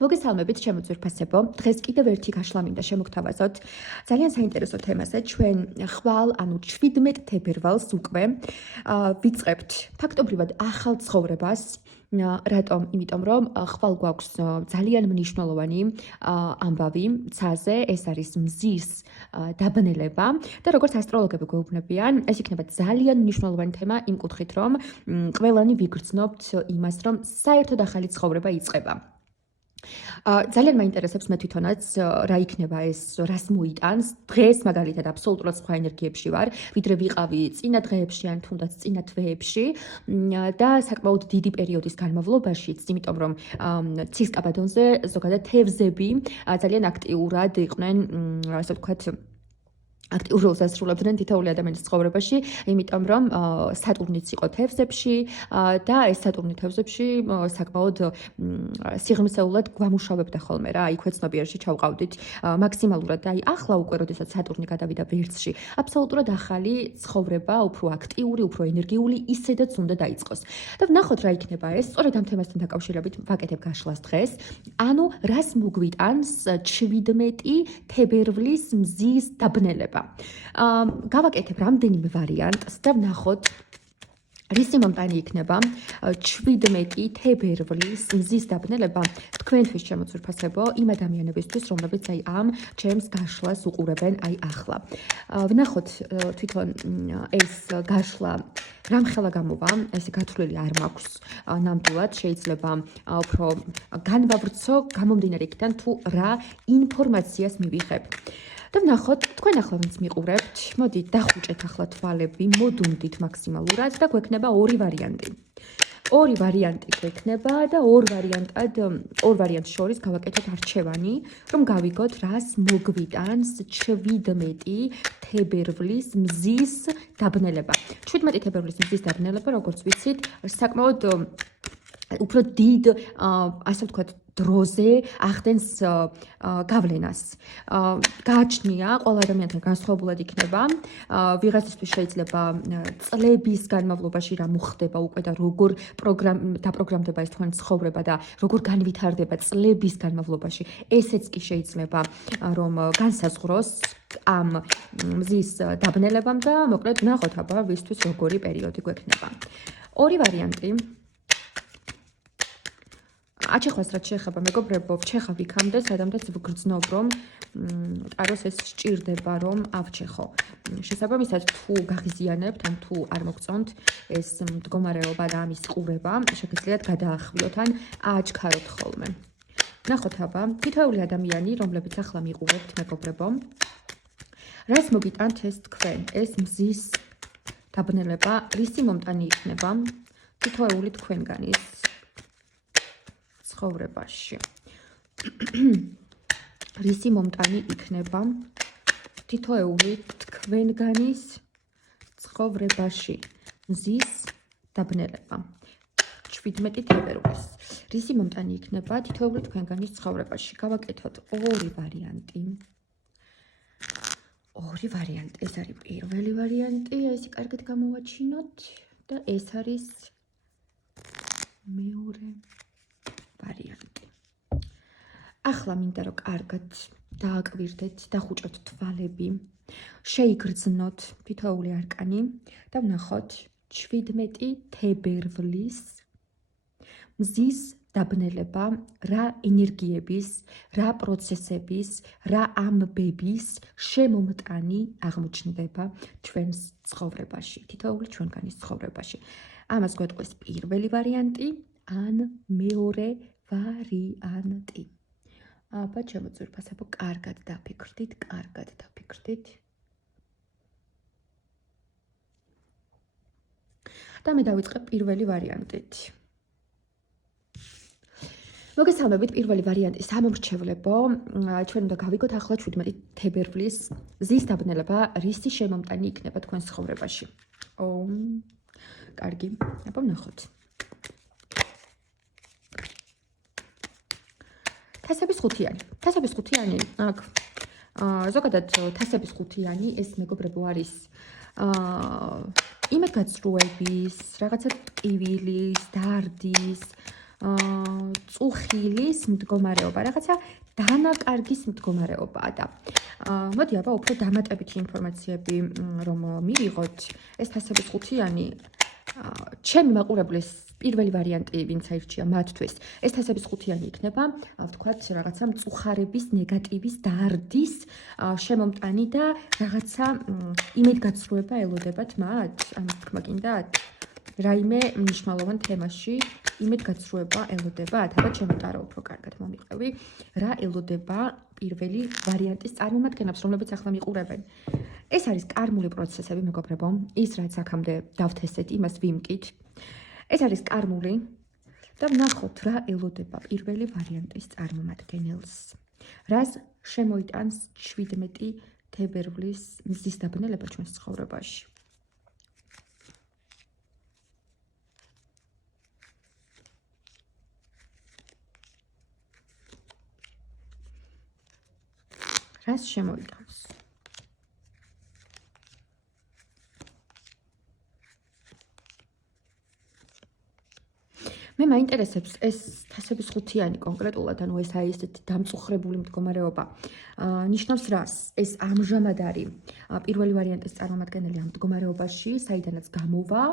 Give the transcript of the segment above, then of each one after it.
მოგესალმებით, ჩემო ძვირფასებო. დღეს კიდევ ერთი გაშლა მინდა შემოგთავაზოთ. ძალიან საინტერესო თემაზე. ჩვენ ხვალ, ანუ 17 თებერვალს უკვე ვიწყებთ ფაქტობრივად ახალ ცხოვრებას. რატომ? იმიტომ რომ ხვალ გვაქვს ძალიან მნიშვნელოვანი ამბავი ცაზე, ეს არის მზის დაბნელება და როგორც ასტროლოგები გვეუბნებიან, ეს იქნება ძალიან მნიშვნელოვანი თემა იმ კუთხით, რომ ყველანი ვიგრძნობთ იმას, რომ საერთოდ ახალი ცხოვრება იწყება. ძალიან მაინტერესებს მე თვითონაც რა იქნება ეს, რას მოიტანს. დღეს მაგალითად აბსოლუტურად სხვა ენერგიებში ვარ, ვიდრე ვიყავი წინა დღეებში ან თუნდაც წინა თვეებში და საკმაოდ დიდი პერიოდის განმავლობაშიც, იმიტომ რომ ცისკაბადონზე ზოგადად თევზები ძალიან აქტიურად იყვნენ, ასე ვთქვათ, აქტიურ როლს ასრულებდნენ თითოეული ადამიანის ცხოვრებაში, იმიტომ რომ სატურნიც იყო თევზებში და ეს სატურნი თევზებში საკმაოდ სიღრმისეულად გვამუშავებდა ხოლმე რა, იქვე ცნობიერში ჩავყავდით მაქსიმალურად და აი ახლა უკვე როდესაც სატურნი გადავიდა ვირცხში, აბსოლუტურად ახალი ცხოვრება, უფრო აქტიური, უფრო ენერგიული, ისედაც უნდა დაიწყოს. და ვნახოთ რა იქნება ეს, სწორედ ამ თემასთან დაკავშირებით ვაკეთებ გაშლას დღეს. ანუ რას მოგვიტანს 17 თებერვლის მზის დაბნელება. გავაკეთებ რამდენიმე ვარიანტს და ვნახოთ რისი მომტანი იქნება 17 თებერვლის მზის დაბნელება თქვენთვის ჩემო ძვირფასებო, იმ ადამიანებისთვის, რომლებიც აი ამ ჩემს გაშლას უყურებენ აი ახლა. ვნახოთ თვითონ ეს გაშლა რამხელა გამოვა, ესე გათვლილი არ მაქვს ნამდვილად, შეიძლება უფრო განვავრცო გამომდინარე იქიდან თუ რა ინფორმაციას მივიღებ. და ვნახოთ, თქვენ ახლა ვინც მიყურებთ, მოდით დახუჭეთ ახლა თვალები, მოდუნდით მაქსიმალურად და გვექნება ორი ვარიანტი. ორი ვარიანტი გვექნება და ორ ვარიანტს შორის გავაკეთოთ არჩევანი, რომ გავიგოთ, რას მოგვიტანს 17 თებერვლის მზის დაბნელება. 17 თებერვლის მზის დაბნელება, როგორც ვიცით, საკმაოდ უფრო დიდ, ასე ვთქვათ, დროზე ახდენს გავლენას. გააჩნია, ყველა ადამიანთან განსხვავებულად იქნება. ვიღაცისთვის შეიძლება წლების განმავლობაში რა მოხდება უკვე და როგორ დაპროგრამდება ეს თქვენი ცხოვრება და როგორ განვითარდება წლების განმავლობაში. ესეც კი შეიძლება რომ განსაზღვროს ამ მზის დაბნელებამ და მოკლედ ვნახოთ აბა ვისთვის როგორი პერიოდი გვექნება. ორი ვარიანტი. აჩეხვას რაც შეეხება მეგობრებო, ვჩეხავ იქამდე, სადამდეც ვგრძნობ, რომ ტაროს ეს სჭირდება, რომ ავჩეხო. შესაბამისად, თუ გაღიზიანებთ, ან თუ არ მოგწონთ ეს მდგომარეობა და ამის ყურება, შეგიძლიათ გადაახვიოთ ან ააჩქაროთ ხოლმე. ნახოთ აბა, თითოეული ადამიანი, რომლებიც ახლა მიყურებთ, მეგობრებო, რას მოგიტანთ ეს თქვენ, ეს მზის დაბნელება, რისი მომტანი იქნება თითოეული თქვენგანის ცხოვრებაში. რისი მომტანი იქნება თითოეული თქვენგანის ცხოვრებაში. მზის დაბნელება 17 თებერვლის. რისი მომტანი იქნება თითოეული თქვენგანის ცხოვრებაში. გავაკეთოთ ორი ვარიანტი. ორი ვარიანტი. ეს არის პირველი ვარიანტი, ესე კარგად გამოვაჩინოთ და ეს არის მეორე ვარიანტი. ახლა მინდა რომ კარგად დააკვირდეთ, დახუჭოთ თვალები, შეიგრძნოთ თითოეული არკანი და ვნახოთ 17 თებერვლის მზის დაბნელება, რა ენერგიების, რა პროცესების, რა ამბების შემომტანი აღმოჩნდება ჩვენს ცხოვრებაში, თითოეული ჩვენგანის ცხოვრებაში. ამას გვეტყვის პირველი ვარიანტი ან მეორე ვარიანტი. აბა ჩემო ძვირფასებო, კარგად დაფიქრდით, კარგად დაფიქრდით. და მე დავიწყებ პირველი ვარიანტით. მოგესალმებით, პირველი ვარიანტი სამომრჩევლებო. ჩვენ უნდა გავიგოთ ახლა 17 თებერვლის მზის დაბნელება, რისი შემომტანი იქნება თქვენ ცხოვრებაში. კარგი, აბა ვნახოთ. თასების ხუთიანი. თასების ხუთიანი, აქ ზოგადად თასების ხუთიანი ეს მეგობრებო არის იმედ გაწრუების, რაღაცა ტკივილის, დარდის, წუხილის მდგომარეობა, რაღაცა დანაკარგის მდგომარეობაა და მოდი აბა უფრო დამატებითი ინფორმაციები რომ მივიღოთ, ეს თასების ხუთიანი ჩემი მაყურებლის პირველი ვარიანტი, ვინც აირჩია მათთვის, ეს თასების ხუთიანი იქნება, ვთქვათ, რაღაცა მწუხარების, ნეგატივის, დარდის შემომტანი და რაღაცა იმედგაცრუება ელოდებათ მათ, ამის თქმა გინდათ? რაიმე მნიშვნელოვან თემაში იმედგაცრუება ელოდებათ? აბა ჩემოტარა უფრო კარგად მომიყევი, რა ელოდება პირველი ვარიანტის წარმომადგენლებს, რომლებიც ახლა მიყურებენ. ეს არის კარმული პროცესები, მეგობრებო, ის რაც აქამდე დავთესეთ, იმას ვიმკით. ეს არის კარმული და ვნახოთ რა ელოდება პირველი ვარიანტის წარმომადგენელს. რას შემოიტანს 17 თებერვლის მზის დაბნელება ჩვენს ცხოვრებაში. რას შემოიტანს? მე მაინტერესებს ეს თასების ხუთიანი კონკრეტულად, ანუ ეს არის ესეთი დამწუხრებული მდგომარეობა. ნიშნავს რას? ეს ამჟამად არის პირველი ვარიანტის წარმომადგენელი ამ მდგომარეობაში, საიდანაც გამოვა,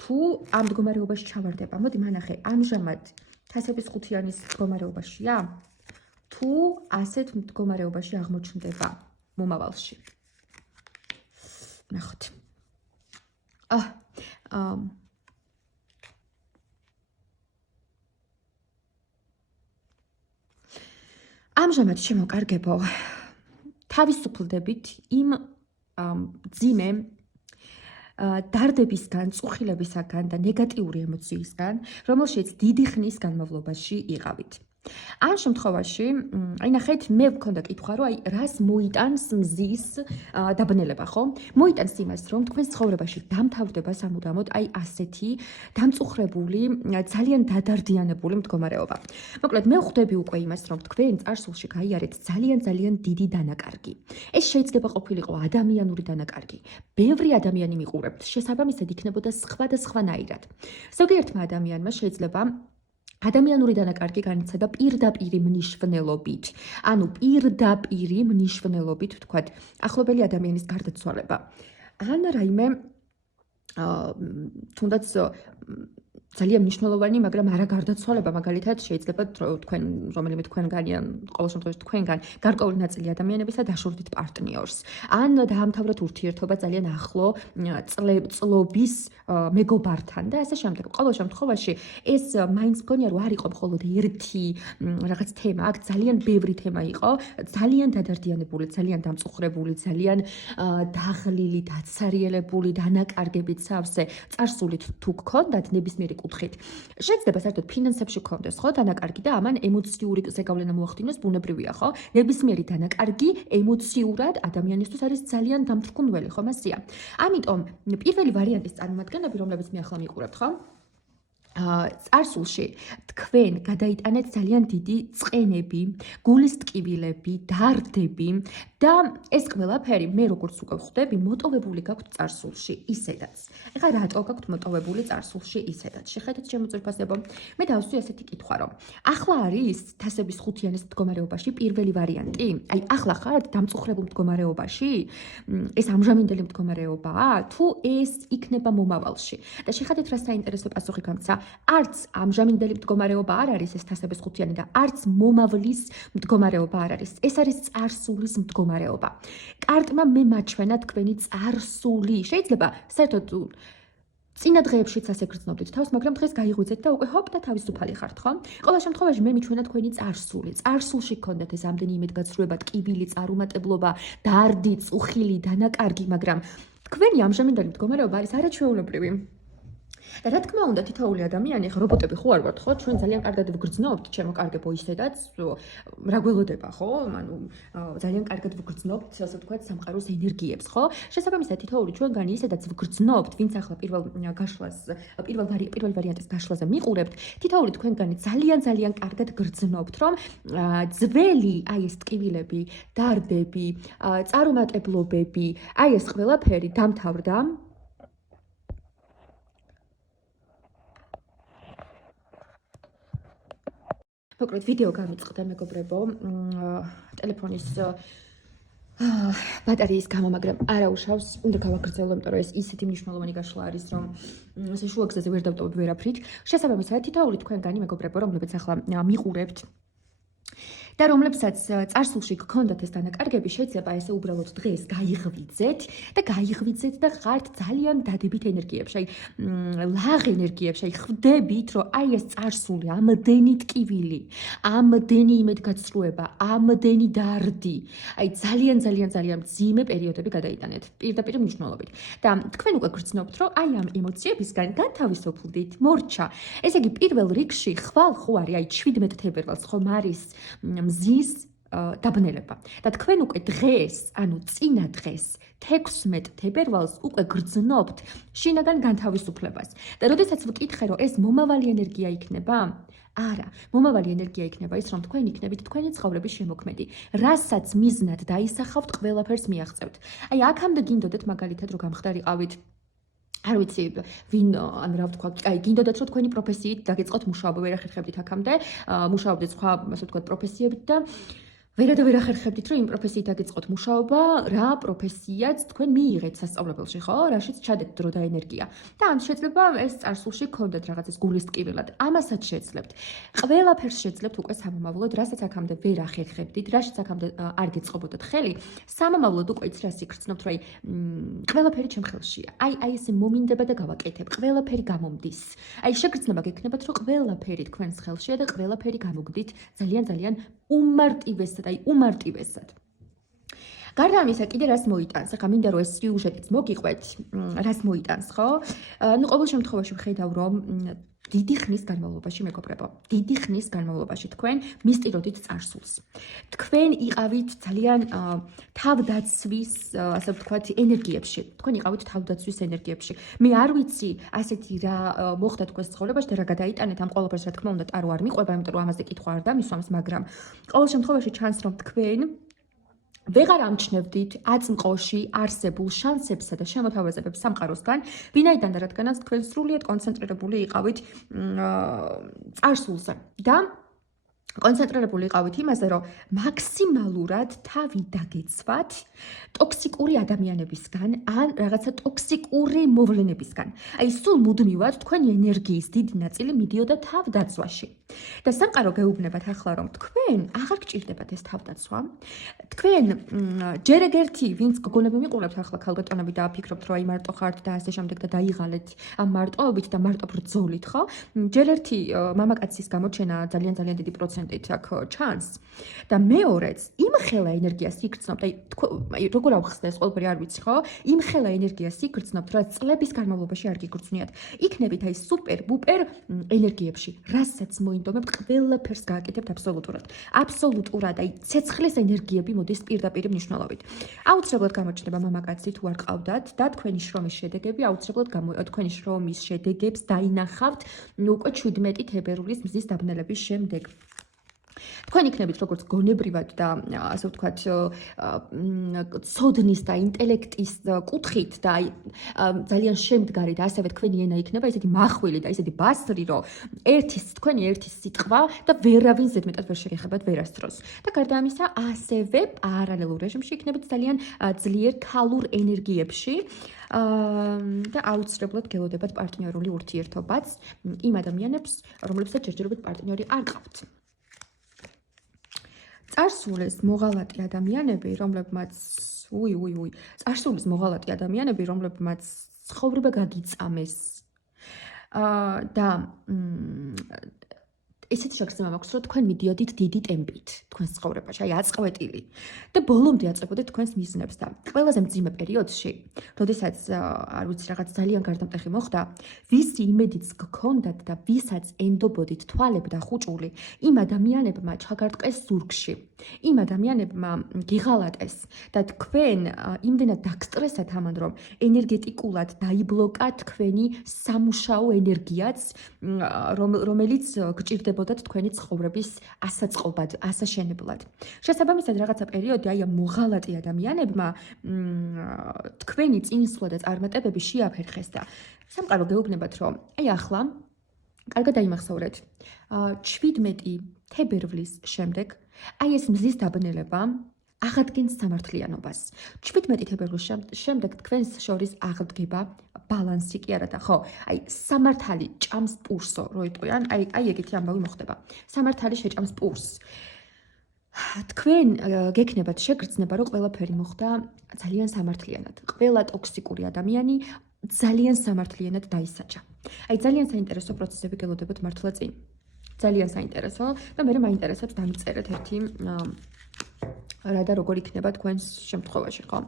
თუ ამ მდგომარეობაში ჩავარდება. მოდი მანახე, ამჟამად თასების ხუთიანის მდგომარეობაშია? თუ ასეთ მდგომარეობაში აღმოჩნდება მომავალში. ნახოთ. ამჟამად შემოკარგებო, თავისუფლდებით იმ ძიმე დარდებისგან, წუხილებისგან და ნეგატიური ემოციისგან, რომელშიც დიდი ხნის განმავლობაში იყავით. ამ შემთხვევაში, აი ნახეთ, მე ვქონდა კითხვა, რომ აი რას მოიტანს მზის დაბნელება, ხო? მოიტანს იმას, რომ თქვენს ცხოვრებაში დამთავრდება სამუდამოდ აი ასეთი დამწუხრებული, ძალიან დადარდიანებული მდგომარეობა. მოკლედ, მე ვხვდები უკვე იმას, რომ თქვენ წარსულში გაიარეთ ძალიან დიდი დანაკარგი. ეს შეიძლება ყოფილიყო ადამიანური დანაკარგი. ბევრი ადამიანი მიყურებთ, შესაბამისად იქნებოდა სხვადასხვანაირად. ზოგიერთმა ადამიანმა შეიძლება ადამიანური დანაკარგი განიცადა პირდაპირი მნიშვნელობით. ანუ პირდაპირი მნიშვნელობით, ვთქვათ, ახლობელი ადამიანის გარდაცვალება. ან რაიმე თუნდაც ძალიან მნიშვნელოვანი, მაგრამ არა გარდაცვალება, მაგალითად შეიძლება თქვენ რომელიმე თქვენგანიან, ყოველ შემთხვევაში თქვენგან გარკვეული ნაწილი ადამიანებისა დაშორდით პარტნიორს. ან დაამთავრეთ ურთიერთობა ძალიან ახლო წლობის მეგობართან და ასე შემდეგ. ყოველ შემთხვევაში ეს მაინც მგონია რომ არ იყო მხოლოდ ერთი რაღაც თემა, აქ ძალიან ბევრი თემა იყო, ძალიან დადარდიანებული, ძალიან დამწუხრებული, ძალიან დაღლილი, დაცარიელებული, დანაკარგებით სავსე წარსულით თუ გქონდათ ნებისმიერი კუთხით. შეიძლება საერთოდ ფინანსებში გქონდეს, ხო, დანაკარგი და ამან ემოციური ზეგავლენა მოახდინოს, ბუნებრივია, ხო? ნებისმიერი დანაკარგი ემოციურად ადამიანისთვის არის ძალიან დამთრქმელი, ხო, მასია. ამიტომ პირველი ვარიანტის წარმომადგენლები, რომლებიც მე ახლა მიყურებთ, ხო? წარსულში თქვენ გადაიტანეთ ძალიან დიდი წყენები, გულის ტკივილები, დარდები და ეს ყველაფერი მე როგორც უკვე ხვდები, მოტოვებული გაქვთ წარსულში ისედაც. ეხლა რატო გაქვთ მოტოვებული წარსულში ისედაც? შეხედეთ ჩემო ძვირფასებო. მე დავსვი ასეთი კითხვა, რომ ახლა არის თასების ხუთიანის მდგომარეობაში პირველი ვარიანტი? აი ახლა ხართ დამწუხრებულ მდგომარეობაში? ეს ამჟამინდელი მდგომარეობაა? თუ ეს იქნება მომავალში? და შეხედეთ რა საინტერესო პასუხი გამცა. არც ამჟამინდელი მდგომარეობა არ არის ეს თასების ხუთიანი და არც მომავლის მდგომარეობა არ არის. ეს არის წარსულის მდგომარეობა. კარტმა მე მაჩვენა თქვენი წარსული. შეიძლება საერთოდ წინა დღეებშიც ასე გრძნობდით თავს, მაგრამ დღეს გაიღვიძეთ და უკვე ჰოპ და თავისუფალი ხართ, ხო? ყოველ შემთხვევაში მე მიჩვენა თქვენი წარსული. წარსულში გქონდათ ეს ამდენი იმედგაცრუება, ტკივილი, წარუმატებლობა, დარდი, წუხილი, დანაკარგი, მაგრამ თქვენი ამჟამინდელი მდგომარეობა არის არაჩვეულებრივი. და რა თქმა უნდა, თითოეული ადამიანი, ხო, რობოტები ხო არ ვართ, ხო? ჩვენ ძალიან კარგად ვგრძნობთ, ჩემო კარგებო, ისედაც რა გველოდება, ხო? ანუ ძალიან კარგად ვგრძნობთ, ასე ვთქვათ, სამყაროს ენერგიებს, ხო? შესაბამისად, თითოეული ჩვენგანი ისედაც ვგრძნობთ, ვინც ახლა პირველ ვარიანტის გაშლაზე მიყურებთ, თითოეული თქვენგანი ძალიან კარგად გრძნობთ, რომ ძველი აი ეს ტკივილები, დარდები, წარუმატებლობები, აი ეს ყველაფერი დამთავრდა. მოკლედ ვიდეო გამიწყდა მეგობრებო, ტელეფონის ბატარეის გამო, მაგრამ არა უშავს, უნდა გავაგრძელო, იმიტომ რომ ეს ისეთი მნიშვნელოვანი გაშლა არის, რომ ასე შუა გზაზე ვერ დავტოვებ ვერაფრით. შესაბამისად, თითოეული თქვენგანი მეგობრებო, რომლებიც ახლა მიყურებთ და რომლებსაც წარსულში გქონდათ ეს დანაკარგები, შეიძლება ესე უბრალოდ დღეს გაიღვიძეთ და ხართ ძალიან დადებით ენერგიებში, აი ლაღ ენერგიებში, აი ხვდებით, რომ აი ეს წარსული, ამდენი ტკივილი, ამდენი იმედგაცრუება, ამდენი დარდი, აი ძალიან მძიმე პერიოდები გადაიტანეთ, პირდაპირ მნიშვნელობით. და თქვენ უკვე გრძნობთ, რომ აი ამ ემოციებისგან განთავისუფლდით, მორჩა. ესე იგი, პირველ რიგში ხვალ ხო არის, აი 17 თებერვალს ხომ არის მზის დაბნელება. და თქვენ უკვე დღეს, ანუ წინა დღეს, 16 თებერვალს უკვე გრძნობთ შინაგან განთავისუფლებას. და როდესაც ვკითხე, რომ ეს მომავალი ენერგია იქნება, არა, მომავალი ენერგია იქნება ის, რომ თქვენ იქნებით თქვენი ცხოვრების შემოქმედი, რასაც მიზნად დაისახავთ, ყველაფერს მიაღწევთ. აი, აქამდე გინდოდეთ მაგალითად, რომ გამხდარიყავით არ ვიცი, ვინ, ანუ რა ვთქვა, აი, გინდოდათ, რომ თქვენი პროფესიით დაგეწყოთ მუშაობა, ვერ ახერხებდით აქამდე, მუშაობდით სხვა, ასე ვთქვათ, პროფესიებით და ვერ ახერხებდით, რომ იმ პროფესიით დაგეწყოთ მუშაობა, რა პროფესიაც თქვენ მიიღეთ სასწავლებელში, ხო? რაშიც ჩადეთ დრო და ენერგია. და ან შეიძლება ეს წარსულში გქონდეთ რაღაც ეს გულის ტკივილად. ამასაც შეძლებთ. ყველაფერს შეძლებთ უკვე სამომავლოდ, რასაც აქამდე ვერ ახერხებდით, რაშიც აქამდე არ გეწყობოდათ ხელი, სამომავლოდ უკვე ის რას იგრძნობთ, რომ აი ყველაფერი ჩემ ხელშია. აი ესე მომინდება და გავაკეთებ. ყველაფერი გამომდის. აი შეგრძნება გექნებათ, რომ ყველაფერი თქვენს ხელშია და ყველაფერი გამოგდით ძალიან უმარტივესად, აი უმარტივესად. გარდა ამისა, კიდე რას მოიტანს? ახლა მინდა რომ ეს სიუჟეტიც მოგიყვეთ, რას მოიტანს, ხო? ნუ ყოველ შემთხვევაში ვხედავ, რომ დიდი ხნის განმავლობაში მეგობრებო, დიდი ხნის განმავლობაში თქვენ მისტიროდით წარსულს. თქვენ იყავით ძალიან თავდაცვის, ასე ვთქვათ, ენერგიებში. თქვენ იყავით თავდაცვის ენერგიებში. მე არ ვიცი, ასეთი რა მოხდა თქვენს ცხოვრებაში და რა გადაიტანეთ ამ ყველაფერს, რა თქმა უნდა, ტარო არ მიყვება, იმიტომ რომ ამაზე კითხვა არ დამისვამს, მაგრამ ყოველ შემთხვევაში ჩანს, რომ თქვენ ვეღარ ამჩნევდით აწმყოში არსებულ შანსებსა და შემოთავაზებებს სამყაროსგან, ვინაიდან და რადგანაც თქვენ სრულიად კონცენტრირებული იყავით წარსულზე და კონცენტრირებული იყავით იმაზე, რომ მაქსიმალურად თავი დაგეცვათ ტოქსიკური ადამიანებისგან ან რაღაცა ტოქსიკური მოვლენებისგან. აი, სულ მუდმივად თქვენი ენერგიის დიდი ნაწილი მიდიოდა თავდაცვაში. და სამყარო გეუბნებათ ახლა, რომ თქვენ აღარ გჭირდებათ ეს თავდაცვა. თქვენ ჯერ ეგერთი, ვინც გოგონები მიყურებთ ახლა ქალბატონები და აფიქრობთ, რომ აი მარტო ხართ და ასე შემდეგ და დაიღალეთ ამ მარტოობით და მარტო ბრძოლით, ხო? ჯერ ერთი მამაკაცის გამოჩენა ძალიან დიდი პროცენტით აქ ჩანს. და მეორეც, იმ ხელა ენერგიას იგრძნობთ, აი როგორ ავხსნა ეს ყველაფერი არ ვიცი, ხო? იმ ხელა ენერგიას იგრძნობთ, რაც წლების განმავლობაში არ გიგრძნიათ. იქნებით აი სუპერ ბუპერ ენერგიებში, რასაც მოინდომებთ, ყველაფერს გააკეთებთ აბსოლუტურად. აბსოლუტურად, აი ცეცხლის ენერგიები მოდის პირდაპირ მნიშვნელობით. აუცილებლად გამოჩნდება მამაკაცი თუ არ ყავდათ და თქვენი შრომის შედეგები აუცილებლად თქვენი შრომის შედეგებს დაინახავთ უკვე 17 თებერვლის მზის დაბნელების შემდეგ. თქვენ იქნებით როგორც გონებრივად და ასე ვთქვათ ცოდნის და ინტელექტის კუთხით და ძალიან შემდგარი და ასევე თქვენი ენა იქნება ისეთი მახვილი და ისეთი ბასრი, რომ თქვენი ერთი სიტყვა და ვერავინ ზედმეტად ვერ შეგეხებათ ვერასდროს. და გარდა ამისა, ასევე პარალელურ რეჟიმში იქნებით ძალიან ძლიერ ქალურ ენერგიებში და აუცილებლად გელოდებათ პარტნიორული ურთიერთობაც იმ ადამიანებს, რომლებსაც ჯერჯერობით პარტნიორი არ ყავთ. წარსულის მოღალატე ადამიანები, რომლებმაც ცხოვრება გაგიწამეს და ესეთ შეგრძნება მაქვს, რომ თქვენ მიდიოდით დიდი ტემპით თქვენს ცხოვრებაში, აი აწყვეტილი და ბოლომდე აწებოდეთ თქვენს მიზნებს და ყველაზე მძიმე პერიოდში, როდესაც არ ვიცი რაღაც ძალიან გარდამტეხი მოხდა, ვისი იმედიც გქონდათ და ვისაც ენდობოდით თვალებ და ხუჭული, იმ ადამიანებმა ჩაგარტყეს ზურგში. იმ ადამიანებმა გიღალატეს და თქვენ იმდენად დაგსტრესათ ამან, რომ ენერგეტიკულად დაიბლოკა თქვენი სამუშაო ენერგიაც, რომელიც გჭირდებოდათ თქვენი ცხოვრების ასაწყობად, ასაშენებლად. შესაბამისად, რაღაცა პერიოდი აი ამ მოღალატე ადამიანებმა თქვენი წინსვლა და წარმატებები შეაფერხეს და სამყარო გეუბნებათ, რომ აი ახლა კარგად დაიმახსოვრეთ. 17 თებერვლის შემდეგ აი ეს მზის დაბნელება აღადგენს სამართლიანობას. 17 თებერვლის შემდეგ თქვენს შორის აღდგება ბალანსი კი არა და ხო, აი სამართალი ჭამს პურსო, რო იტყვიან, აი ეგეთი ამბავი მოხდება. სამართალი შეჭამს პურსს. თქვენ გექნებათ შეგრძნება, რომ ყველაფერი მოხდა ძალიან სამართლიანად. ყველა ტოქსიკური ადამიანი ძალიან სამართლიანად დაისაჯა. აი ძალიან საინტერესო პროცესები გელოდებათ მართლა წინ. ძალიან საინტერესო და მე მაინტერესებს დამიწერეთ ერთი რა და როგორ იქნება თქვენს შემთხვევაში, ხო?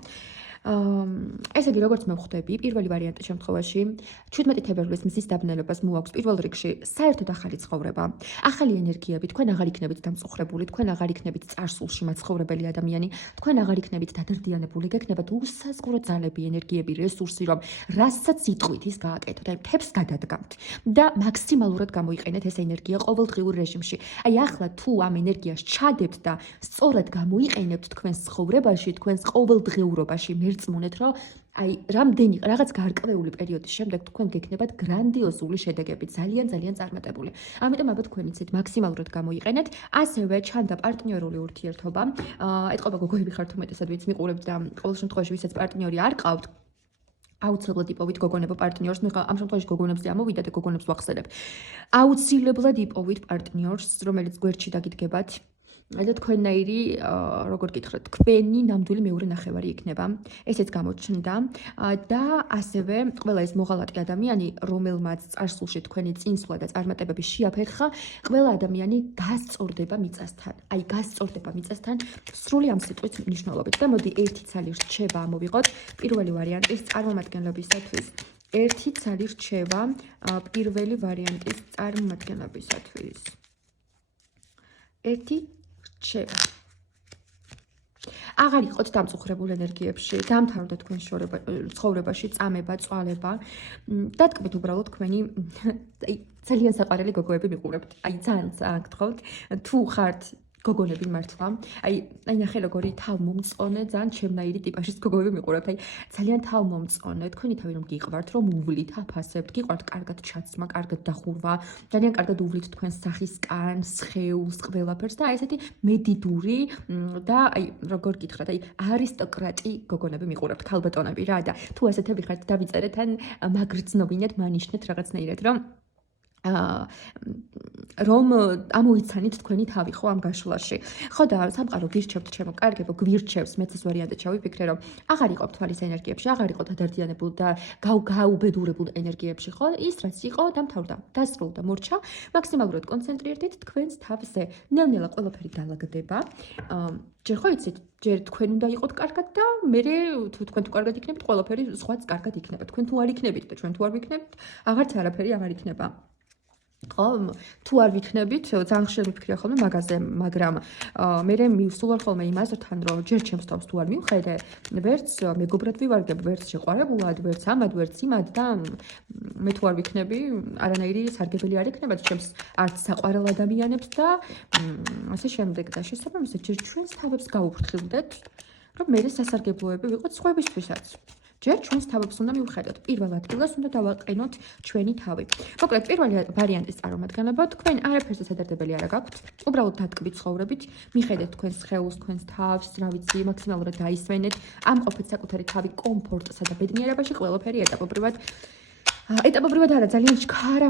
ესე იგი, როგორც მე ვხვდები, პირველი ვარიანტის შემთხვევაში 17 თებერვლის მზის დაბნელებას მოაქვს პირველ რიგში საერთოდ ახალი ცხოვრება, ახალი ენერგიები, თქვენ აღარ იქნებით დამწუხრებული, თქვენ აღარ იქნებით წარსულში მაცხოვრებელი ადამიანი, თქვენ აღარ იქნებით დადარდიანებული, გექნებათ უსაზღვრო ძალები, ენერგიები, რესურსი, რომ რასაც იტყვით, ის გააკეთოთ, აი მთებს გადადგამთ და მაქსიმალურად გამოიყენეთ ეს ენერგია ყოველდღიურ რეჟიმში. აი ახლა თუ ამ ენერგიას ჩადებთ და სწორად გამოიყენებთ თქვენს ცხოვრებაში, თქვენს ყოველდღიურობაში, მერწმუნეთ, რომ აი რამდენი რაღაც გარკვეული პერიოდის შემდეგ თქვენ გექნებათ გრანდიოზული შედეგები, ძალიან წარმატებული. ამიტომ აბა თქვენ იცით მაქსიმალურად გამოიყენეთ, ასევე ჩანდა პარტნიორული ურთიერთობა. ეთყობა გოგოები ხართ უმეტესად ვინც მიყურებთ და ყოველ შემთხვევაში ვისაც პარტნიორი არ ყავთ, აუცილებლად იპოვით გოგონებო პარტნიორს, მე ამ შემთხვევაში გოგონებზე ამოვიდა და გოგონებს ვახსენებ. აუცილებლად იპოვით პარტნიორს, რომელიც გვერდში დაგიდგებათ. და თქვენნაირი, როგორ გითხრათ, თქვენი ნამდვილი მეორე ნახევარი იქნება. ესეც გამოჩნდა და ასევე ყველა ეს მოღალატე ადამიანი, რომელმაც წარსულში თქვენი წინსვლა და წარმატებები შეაფერხა, ყველა ადამიანი გასწორდება მიწასთან. აი, გასწორდება მიწასთან სრული ამ სიტყვის მნიშვნელობით. და მოდი ერთი ცალი რჩება ამოვიღოთ პირველი ვარიანტის წარმომადგენლობისათვის. ერთი ცალი რჩება პირველი ვარიანტის წარმომადგენლობისათვის. ერთი რჩება. აღარ იყოთ დამწუხრებულ ენერგიებში, დამთავრდა თქვენ ცხოვრებაში წამება, წვალება. დატკბეთ უბრალოდ თქვენი ძალიან საყვარელი გოგოები მიყურებთ. აი ძალიან გთხოვთ, თუ ხართ გოგონები მართლა. აი ნახე როგორი თავმომწონე, ძალიან ჩემნაირი ტიპაშის გოგოები მიყურებთ. აი ძალიან თავმომწონე, თქვენი თავი რომ გიყვართ, რომ უვლით, აფასებთ, გიყვართ კარგად ჩაცმა, კარგად დახურვა, ძალიან კარგად უვლით თქვენს სახისკან, სხეულს, ყველაფერს და აი ესეთი მედიდური და აი როგორ გითხრათ, აი არისტოკრატი გოგონები მიყურებთ, ქალბატონები რა და თუ ასეთები ხართ, დავიწერეთ ან მაგრცნობინეთ, მანიშნეთ რაღაცნაირად, რომ ამოიცანით თქვენი თავი ხო ამ გაშლაში. ხო და სამყარო გირჩევთ ჩემო კარგებო, გვირჩევს, მეც ეს ვარიანტი ჩავიფიქრე, რომ აღარ იყავ თვალის ენერგიებში, აღარ იყავ დადარდიანებულ და გაუბედურებულ ენერგიებში, ხო? ის რაც იყო, დამთავრდა, დასრულდა, მორჩა. მაქსიმალურად კონცენტრირდით თქვენს თავზე. ნელ-ნელა ყველაფერი დაალაგდება. ჯერ ხო იცით, ჯერ თქვენ უნდა იყოთ კარგად და მერე თუ თქვენ თუ კარგად იქნებით, ყველაფერი სხვაც კარგად იქნება. თქვენ თუ არ იქნებით და ჩვენ თუ არ ვიქნებით, აღარც არაფერი აღარ იქნება. ხო, თუ არ ვიქნებით, ძალიან ხშირად ვიფიქრე ხოლმე მაგაზე, მაგრამ მე მივსულარ ხოლმე იმასთან, რომ ჯერ ჩემს თავს თუ არ მივხედე, ვერც მეგობრად ვივარგებ, ვერც შეყვარებულად, ვერც ამად, ვერც იმად და მე თუ არ ვიქნები, არანაირი სარგებელი არ იქნება ჩემს არც საყვარელ ადამიანებს და ასე შემდეგ და შესაბამისად ჯერ ჩვენს თავებს გაუფრთხილდეთ, რომ მე სასარგებლოები ვიყოთ სხვებისთვისაც. ჯერ ჩვენს თავებს უნდა მივხედოთ. პირველ ადგილას უნდა დავაყენოთ ჩვენი თავი. მოკლედ, პირველი ვარიანტის წარმომადგენლობა, თქვენ არაფერზე სადარდებელი არ გაქვთ. უბრალოდ დატკბით ცხოვრებით, მიხედეთ თქვენს სხეულს, თქვენს თავს, რა ვიცი, მაქსიმალურად დაისვენეთ, ამყოფეთ საკუთარი თავი კომფორტსა და ბედნიერებაში, ყველაფერი ეტაპობრივად არა, ძალიან ჩქარა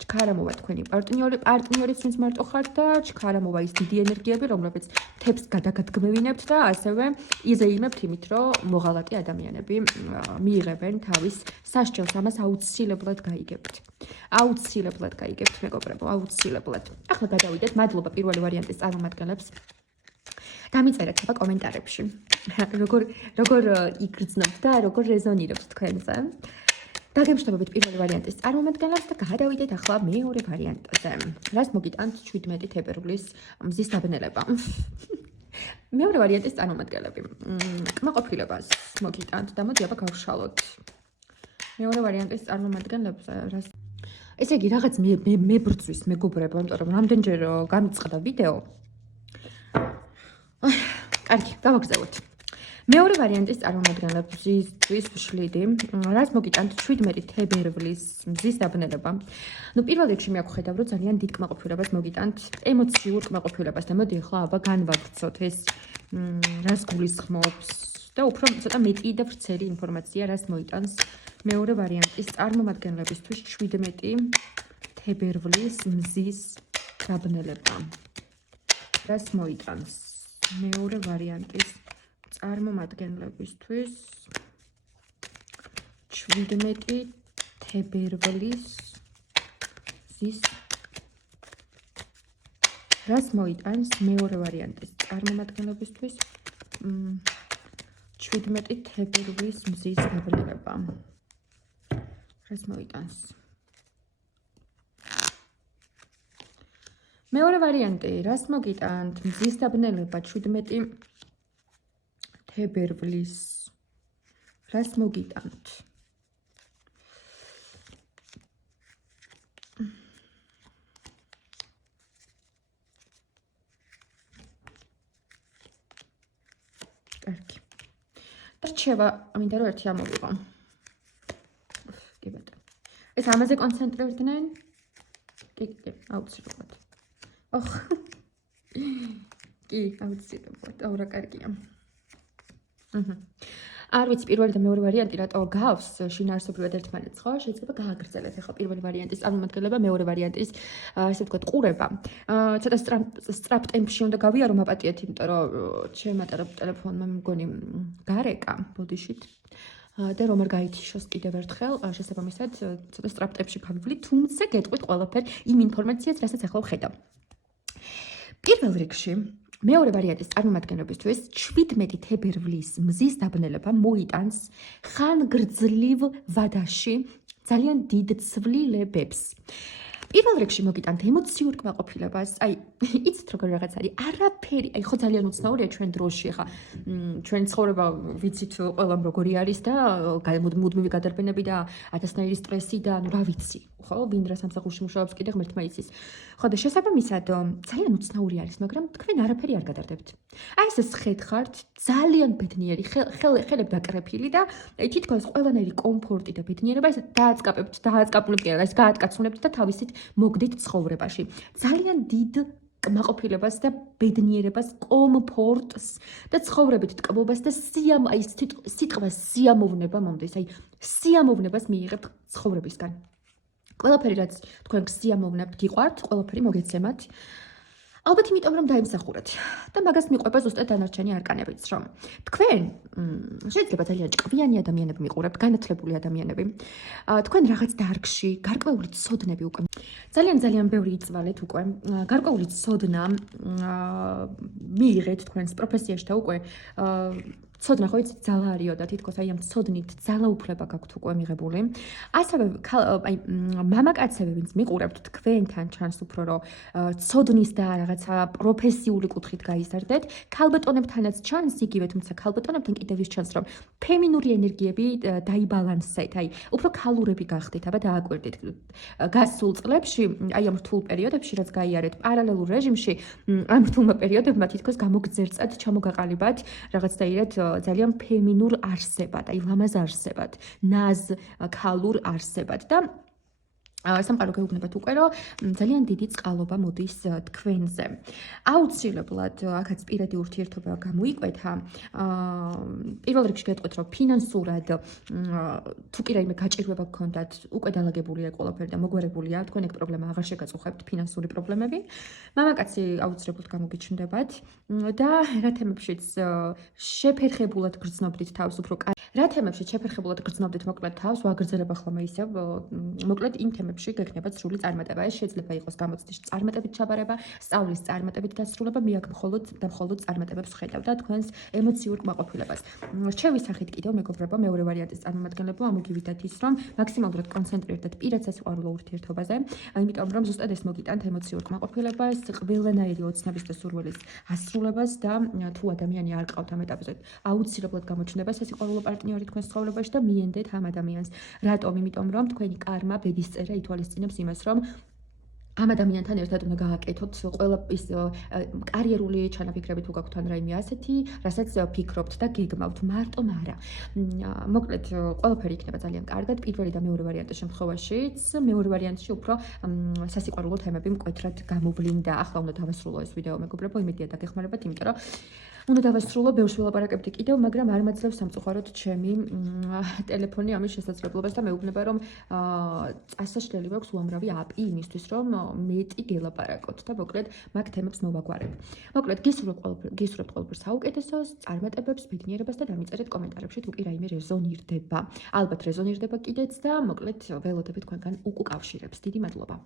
ჩქარა მოვა თქვენი პარტნიორიც ვინც მარტო ხართ და ჩქარა მოვა ის დიდი ენერგიები, რომლებიც თებს გადაგადგმევინებთ და ასევე იზეიმებთ იმით, რომ მოღალატე ადამიანები მიიღებენ თავის სასჯელს, ამას აუცილებლად გაიგებთ. აუცილებლად გაიგებთ, მეგობრებო, აუცილებლად. ახლა გადავიდეთ, მადლობა პირველი ვარიანტის წარმომადგენლებს. დამიწერეთ აბა კომენტარებში. როგორ იგრძნობთ და როგორ რეზონირებთ თქვენზე. დაგემშვიდობებით პირველი ვარიანტის წარმომადგენლებს და გადავიდეთ ახლა მეორე ვარიანტზე. რას მოგიტანთ 17 თებერვლის მზის დაბნელება? მეორე ვარიანტის წარმომადგენლები. კმაყოფილებას მოგიტანთ და მოდი აბა გავშალოთ. მეორე ვარიანტის წარმომადგენლებს რას ესე იგი რაღაც მე ბრძვის მეგობრებო, იმიტომ რომ რამდენჯერ გამიწყდა ვიდეო. კარგი, გავაგზავნოთ. მეორე ვარიანტის წარმომადგენლებისთვის ვშლიდი, რაც მოგიტანთ 17 თებერვლის მზის დაბნელება. პირველ რიგში მე აქ ხედავ, რომ ძალიან დიდ კმაყოფილებას მოგიტანთ, ემოციურ კმაყოფილებას და მოდი ახლა აბა განვაგრძოთ ეს რას გულისხმობს და უფრო ცოტა მეტი და ვრცელი ინფორმაცია რას მოიტანს მეორე ვარიანტის წარმომადგენლებისთვის 17 თებერვლის მზის დაბნელება. რას მოიტანს მეორე ვარიანტის წარმომადგენლებისთვის 17 თებერვლის მზის რას მოიტანს მეორე ვარიანტის წარმომადგენლებისთვის 17 თებერვლის მზის დაბნელება. რას მოიტანს მეორე ვარიანტი რას მოგიტანთ მზის დაბნელება 17 თებერვლის რას მოგიტანთ კარგი რჩება მინდა რომ ერთი ამოვიღო კი ბატონო ეს ამაზე კონცენტრირდნენ კი აუცილებლად ოხ კი აუცილებლად აურა კარგია არ ვიცი პირველი და მეორე ვარიანტი რატო გავს შინაარსობრივად ერთმანეთს ხო შეიძლება გააგრძელოთ ახლა პირველი ვარიანტის წარმომადგენლება მეორე ვარიანტის ესე ვთქვათ ყურება ცოტა სწრაფ ტემპში უნდა გავიარო მაპატიეთ იმიტომ რომ შემატარა ტელეფონმა მგონი გარეკა ბოდიშით და რომ არ გაითიშოს კიდევ ერთხელ შესაბამისად ცოტა სწრაფ ტემპში გავივლი თუმცა გეტყვით ყველაფერი იმ ინფორმაციას რასაც ახლა ვხედავ პირველ რიგში მეორე ვარიანტის წარმომადგენლებისთვის 17 თებერვლის მზის დაბნელება მოიტანს ხანგრძლივ ვადაში ძალიან დიდ ცვლილებებს. პირველ რიგში მოგიტანთ ემოციურ კმაყოფილებას, აი იცით როგორ რაღაც არის, არაფერი, აი ხო ძალიან უცნაურია ჩვენ დროში, ხა ჩვენ ცხოვრება ვიცით ყველამ როგორი არის და მუდმივი გადარბენები და ათასნაირი სტრესი და რა ვიცი, ხო, ვინ რა სამსახურში მუშაობს კიდე ღმერთმა იცის. ხო და შესაბამისად ძალიან უცნაური არის, მაგრამ თქვენ არაფერი არ გადარდებთ. აი ეს სხედხართ, ძალიან ბედნიერი, ხელები დაკრეფილი და თითქოს ყველანაირი კომფორტი და ბედნიერება ეს დააწყაპებთ, ეს გაატკაცუნებთ და თავისით მოგდით ცხოვრებაში. ძალიან დიდ კმაყოფილებას და ბედნიერებას, კომფორტს და ცხოვრებით ტკბობას და სიტყვა სიამოვნება მომდის, აი სიამოვნებას მიიღებთ ცხოვრებისგან. ყველაფერი რაც თქვენ სიამოვნებთ, გიყვართ, ყველაფერი მოგეცემათ. ალბათ იმიტომ რომ დაიმსახურეთ და მაგას მიყვება ზუსტად დანარჩენი არკანებიც, რომ თქვენ შეიძლება ძალიან ჭკვიანი ადამიანები მიყურებთ, განათლებული ადამიანები. თქვენ რაღაც დარგში გარკვეული ცოდნები უკვე ძალიან ბევრი იწვალეთ უკვე. გარკვეული ცოდნა მიიღეთ თქვენს პროფესიაში და უკვე ცოდნა ხო იცით ძალა არისო და თითქოს აი ამ ცოდნით ძალა უფლება გაქვთ უკვე მიღებული. ასევე აი მამაკაცები ვინც მიყურებთ თქვენთან ჩანს უფრო რომ ცოდნის და რაღაცა პროფესიული კუთხით გაიზარდეთ. ქალბატონებთანაც ჩანს იგივე, თუმცა ქალბატონებთან კიდევ ის ჩანს რომ ფემინური ენერგიები დაიბალანსეთ, აი უფრო ქალურები გახდეთ, აბა დააკვირდით. გასულ წლებში, აი ამ რთულ პერიოდებში რაც გაიარეთ პარალელურ რეჟიმში, ამ რთულმა პერიოდებმა თითქოს გამოგძერწად, ჩამოგაყალიბათ რაღაცნაირად ძალიან ფემინურ არსებად, აი ლამაზ არსებად, ნაზ ქალურ არსებად და სამყარო გეუბნებათ უკვე რომ ძალიან დიდი წყალობა მოდის თქვენზე. აუცილებლად აქაც პირადი ურთიერთობა გამოიკვეთა. პირველ რიგში გეტყვით რომ ფინანსურად თუ კი რაიმე გაჭირვება გქონდათ, უკვე დალაგებულია ყველაფერი და მოგვარებულია, თქვენ ეგ პრობლემა აღარ შეგაწუხებთ ფინანსური პრობლემები. მამაკაცი აუცილებლად გამოგიჩნდებათ და რა თემებშიც შეფერხებულად გრძნობდით თავს უფრო რა თემებში შეფერხებულად გრძნობდით მოკლედ თავს, ვაგრძელებ ახლა მე ისევ მოკლედ იმ თემებში გექნებათ სრული წარმატება. ეს შეიძლება იყოს გამოცდის წარმატებით ჩაბარება, სწავლის წარმატებით დასრულება, მე აქ მხოლოდ წარმატებებს ხედავ და თქვენს ემოციურ კმაყოფილებას. რჩევის სახით კიდევ მეგობრებო, მეორე ვარიანტის წარმომადგენლებო, ამოგივიდათ ის, რომ მაქსიმალურად კონცენტრირდეთ პირად სასიყვარულო ურთიერთობაზე, იმიტომ რომ ზუსტად ეს მოგიტანთ ემოციურ კმაყოფილებას, ყველანაირი ოცნების და სურვილის ასრულებას და თუ ადამიანი არ ყავთ ამ ეტაპზე, აუცილებლად გამოჩნდება სასიყვარულო პარტნიორი თქვენს ცხოვრებაში და მიენდეთ ამ ადამიანს. რატომ? იმიტომ რომ თქვენი კარმა, ბედისწერა ითვალისწინებს იმას, რომ ამ ადამიანთან ერთად უნდა გააკეთოთ ყველა ის კარიერული ჩანაფიქრები თუ გაქვთ ან რაიმე ასეთი, რასაც ფიქრობთ და გეგმავთ, მარტომ არა. მოკლედ, ყველაფერი იქნება ძალიან კარგად. პირველი და მეორე ვარიანტის შემთხვევაშიც, მეორე ვარიანტში უფრო სასიყვარულო თემები მკვეთრად გამოვლინდა. ახლა უნდა დავასრულო ეს ვიდეო, მეგობრებო, იმედია დაგეხმარებათ, იმიტომ რომ უნდა დავასრულო, ბევრს ვილაპარაკებდი კიდევ, მაგრამ არ მაძლევს სამწუხაროდ ჩემი ტელეფონი ამის შესაძლებლობას და მეუბნება, რომ წასაშლელი მაქვს უამრავი აპი იმისთვის, რომ მეტი გელაპარაკოთ და მოკლედ მაგ თემებს მოვაგვარებ. მოკლედ გისურვებთ ყველაფერს საუკეთესოს, წარმატებებს, ბედნიერებას და დამიწერეთ კომენტარებში თუ კი რაიმე რეზონირდება. ალბათ რეზონირდება კიდეც და მოკლედ ველოდებით თქვენგან უკავშირებს. დიდი მადლობა.